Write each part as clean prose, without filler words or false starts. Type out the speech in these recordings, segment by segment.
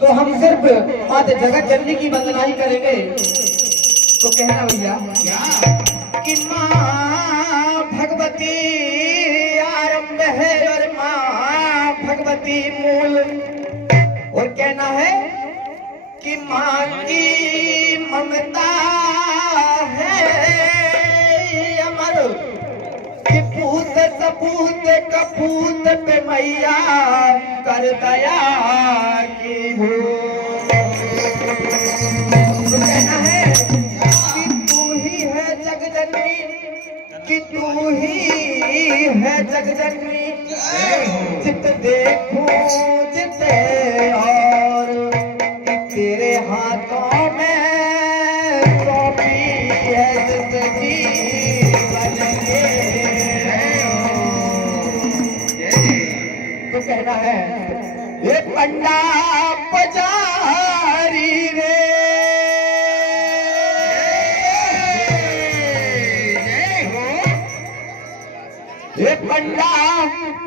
तो हम सिर्फ माता जगत जननी की वंदना ही करेंगे। तो कहना भैया क्या कि माँ भगवती आरंभ है और माँ भगवती मूल। और कहना है कि माँ की ममता है अमर, कि पूत सपूत कपूत पे मैया कर दया की भूल। तो कहना है कि तू ही है जगजननी, कि तू ही है जगजननी। चित देखूं जिते और तेरे हाथों में सौंपी है जिंदगी बनके। तो कहना है ये पंडा पुजारी रे, ये पंडा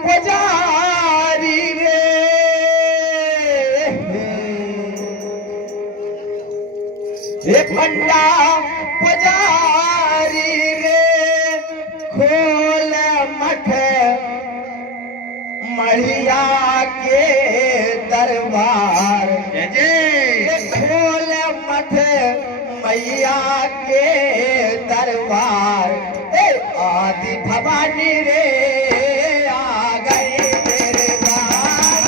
पुजारी रे, ये पंडा पुजारी रे, खोल मठ मढ़िया के दरबार। खोल मठ मैया के दरबार। आदि भवानी रे आ गई तेरे द्वार।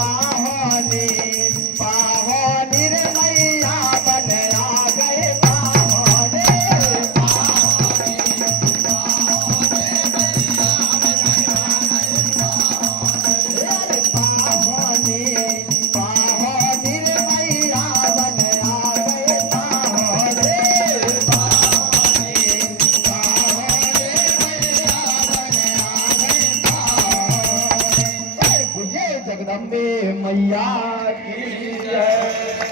पाहोनी पाहोनी रे मैया बन आ गए पाहोनी अरे पाहोनी पाहोनी रे मैया बन आ गए पाहोनी जगदम्बे मैया की जय।